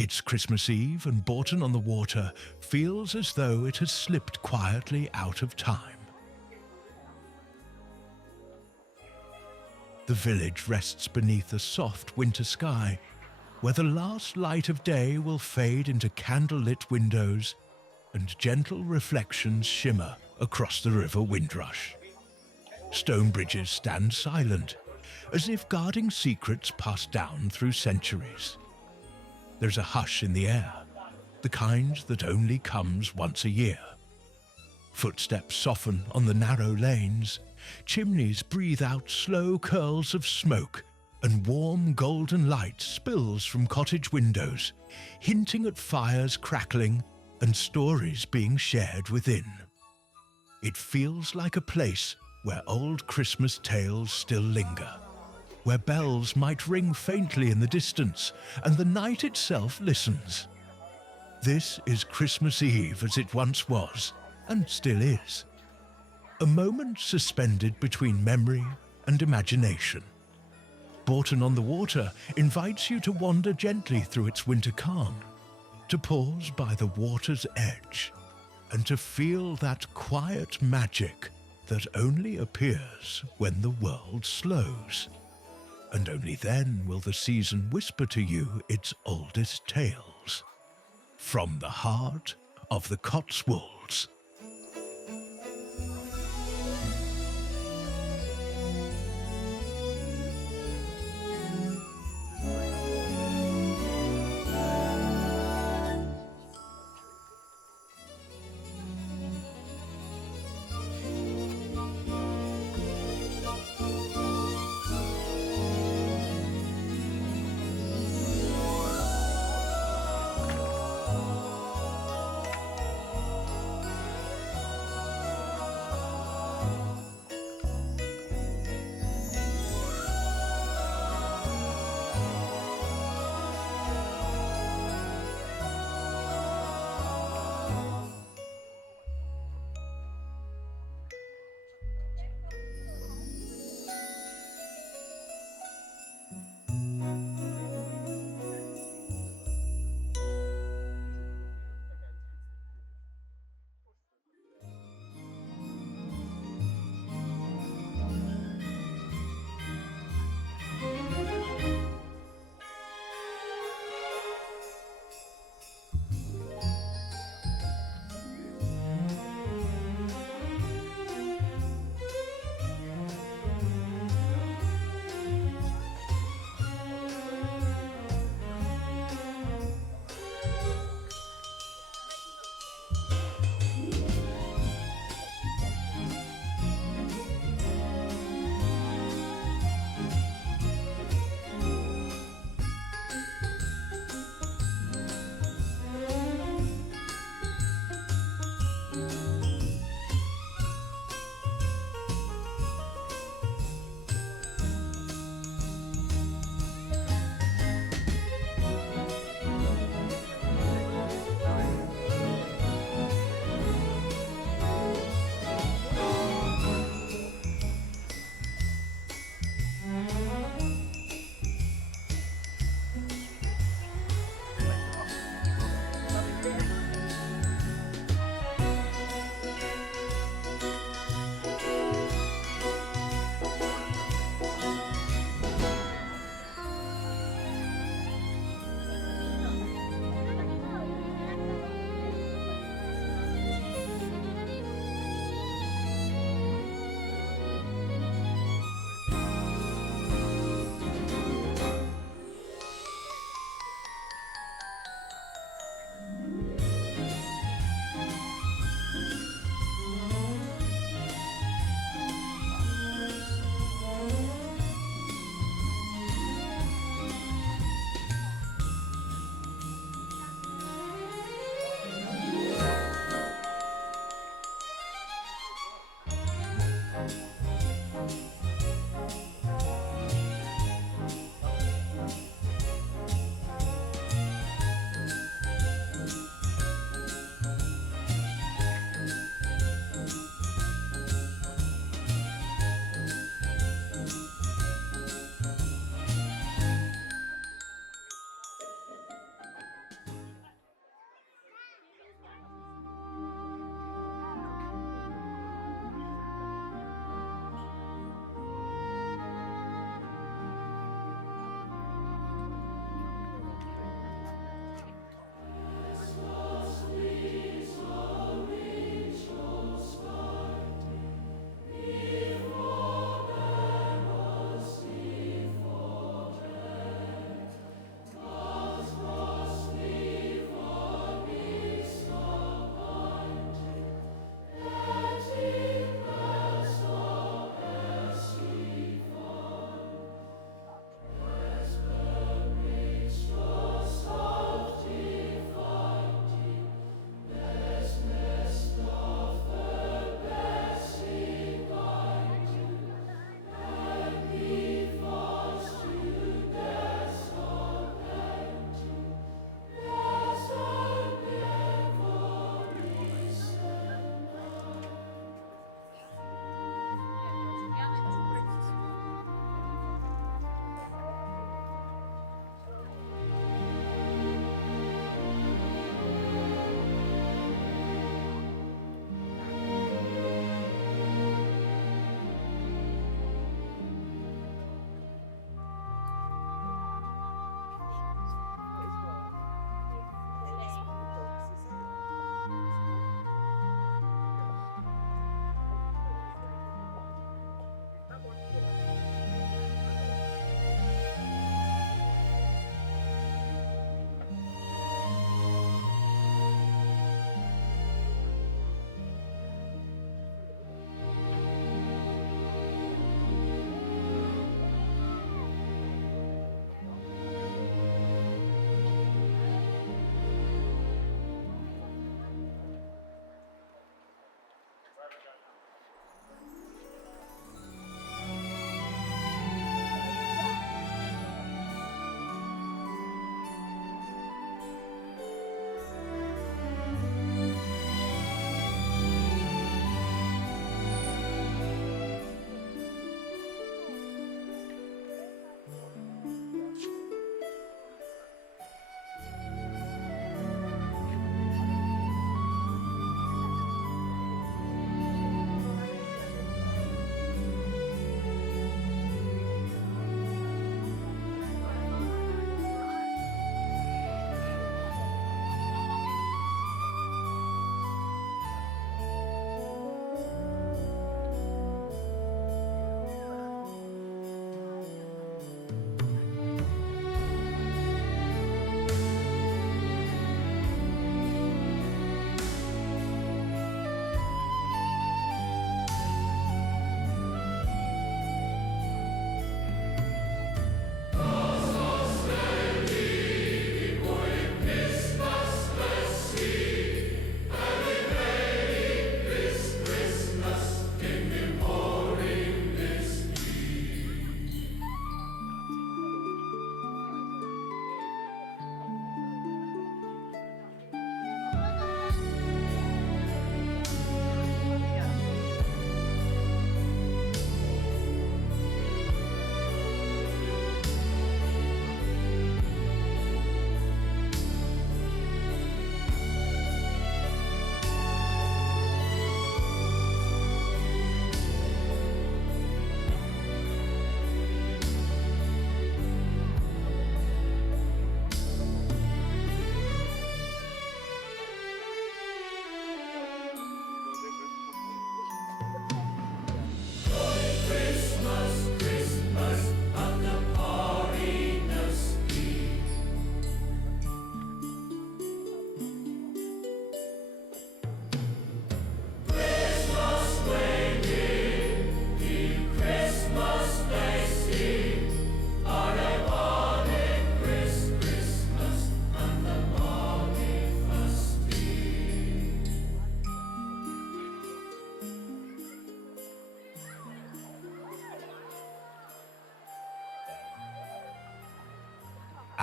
It's Christmas Eve and Bourton-on-the-Water feels as though it has slipped quietly out of time. The village rests beneath a soft winter sky, where the last light of day will fade into candle-lit windows and gentle reflections shimmer across the river Windrush. Stone bridges stand silent, as if guarding secrets passed down through centuries. There's a hush in the air, the kind that only comes once a year. Footsteps soften on the narrow lanes, chimneys breathe out slow curls of smoke, and warm golden light spills from cottage windows, hinting at fires crackling and stories being shared within. It feels like a place where old Christmas tales still linger, where bells might ring faintly in the distance and the night itself listens. This is Christmas Eve as it once was, and still is. A moment suspended between memory and imagination. Bourton-on-the-Water invites you to wander gently through its winter calm, to pause by the water's edge, and to feel that quiet magic that only appears when the world slows. And only then will the season whisper to you its oldest tales. From the heart of the Cotswolds.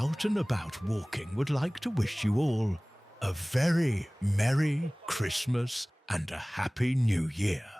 Out and About Walking would like to wish you all a very Merry Christmas and a Happy New Year.